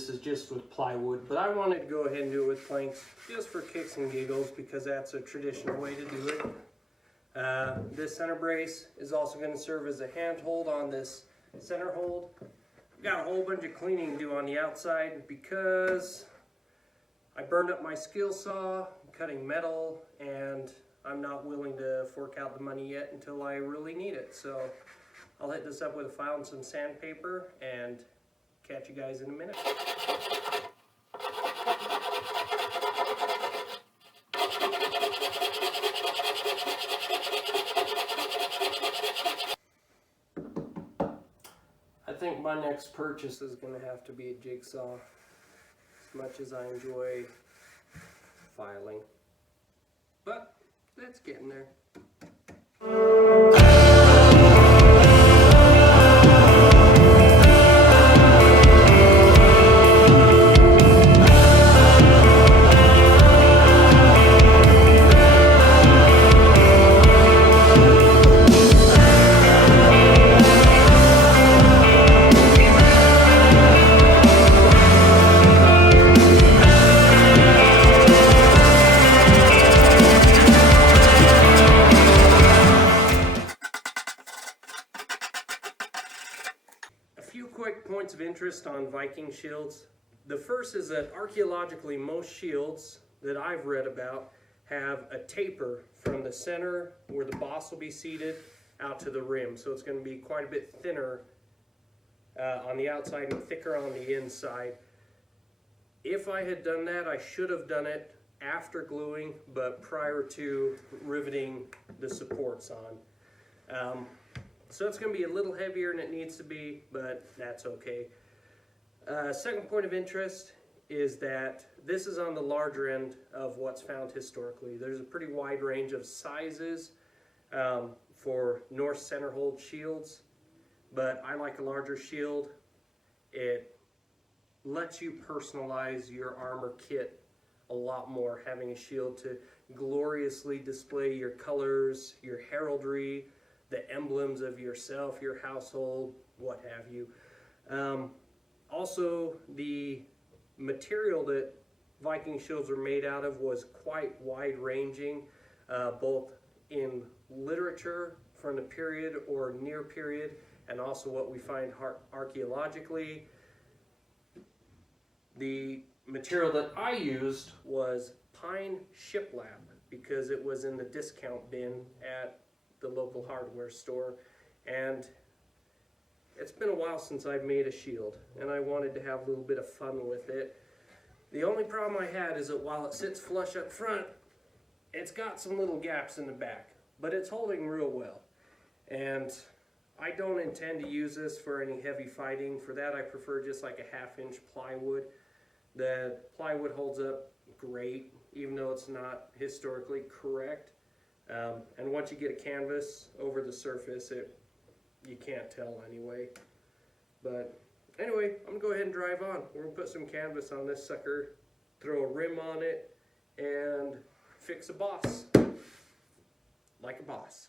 this is just with plywood, but I wanted to go ahead and do it with planks just for kicks and giggles because that's a traditional way to do it. This center brace is also going to serve as a handhold on this center hold. Got a whole bunch of cleaning to do on the outside because I burned up my skill saw cutting metal, and I'm not willing to fork out the money yet until I really need it. So I'll hit this up with a file and some sandpaper and catch you guys in a minute. I think my next purchase is going to have to be a jigsaw, as much as I enjoy filing. But that's getting there. Points of interest on Viking shields. The first is that archaeologically most shields that I've read about have a taper from the center where the boss will be seated out to the rim, so it's going to be quite a bit thinner on the outside and thicker on the inside. If I had done that, I should have done it after gluing but prior to riveting the supports on. So it's going to be a little heavier than it needs to be, but that's okay. Second point of interest is that this is on the larger end of what's found historically. There's a pretty wide range of sizes for Norse center hold shields, but I like a larger shield. It lets you personalize your armor kit a lot more, having a shield to gloriously display your colors, your heraldry, the emblems of yourself, your household, what have you. Also, the material that Viking shields were made out of was quite wide-ranging, both in literature from the period or near period, and also what we find archaeologically. The material that I used was pine shiplap because it was in the discount bin at the local hardware store, and it's been a while since I've made a shield, and I wanted to have a little bit of fun with it. The only problem I had is that while it sits flush up front, it's got some little gaps in the back, but it's holding real well, and I don't intend to use this for any heavy fighting. For that, I prefer just like a 1/2-inch plywood. The plywood holds up great, even though it's not historically correct. And once you get a canvas over the surface, you can't tell anyway. But anyway, I'm going to go ahead and drive on. We're going to put some canvas on this sucker, throw a rim on it, and fix a boss. Like a boss.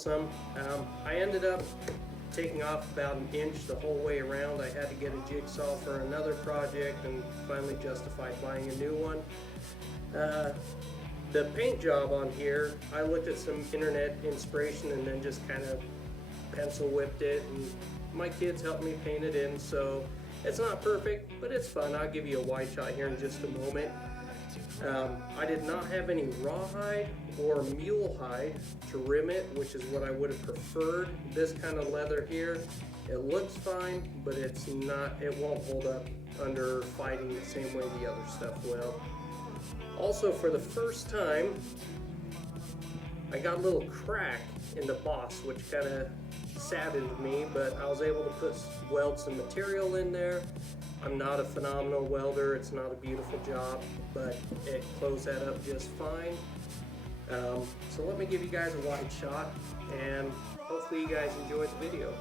some. I ended up taking off about an inch the whole way around. I had to get a jigsaw for another project and finally justified buying a new one. The paint job on here, I looked at some internet inspiration and then just kind of pencil whipped it, and my kids helped me paint it in, so it's not perfect, but it's fun. I'll give you a wide shot here in just a moment. I did not have any rawhide or mule hide to rim it, which is what I would have preferred. This kind of leather here, it looks fine, but it won't hold up under fighting the same way the other stuff will. Also, for the first time, I got a little crack in the boss, which kind of saddened me, but I was able to weld some material in there. I'm not a phenomenal welder, it's not a beautiful job, but it closed that up just fine. So let me give you guys a wide shot, and hopefully you guys enjoyed the video.